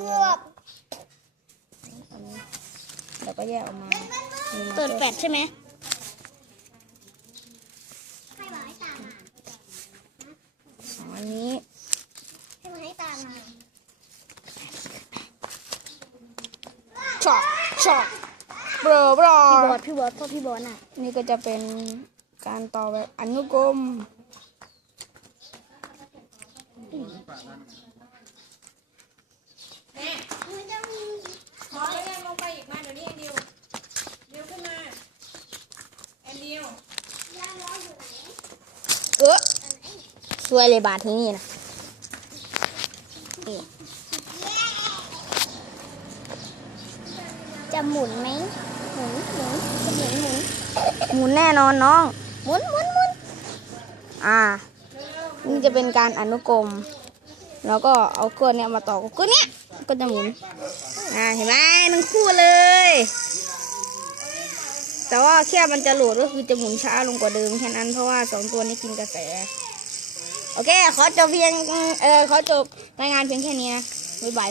อันนี้แล้วก็แยกออกมานี่นะเปิดแปดใช่ไหมสองอันนี้ให้มาให้ตามาช็อกช็อกเบรอบรอพี่บอสพี่บอสพ่อพี่บอสน่ะ นี่ก็จะเป็นการต่อแบบอนุกรม ขอแล้วลงไปอีกมาเดี๋ยวนี้แอนดิวเร็วขึ้นมาแอนดิว เออสวยเลยบาทที่นี่นะนี่จะหมุนไหมหมุนหมุนจะหมุนหมุนหมุนแน่นอนน้องหมุนหมุนหมุนอ่า นี่จะเป็นการอนุกรม แล้วก็เอากล้วยเนี้ยมาต่อกับกล้วยเนี้ยก็จะหมุน อ่าเห็นไหมมันคู่เลย แต่ว่าแค่มันจะโหลดก็คือจะหมุนช้าลงกว่าเดิมแค่นั้นเพราะว่าสองตัวนี้กินกระแส โอเคขอจบเพียงเออขอจบรายงานเพียงแค่นี้นะบ๊ายบาย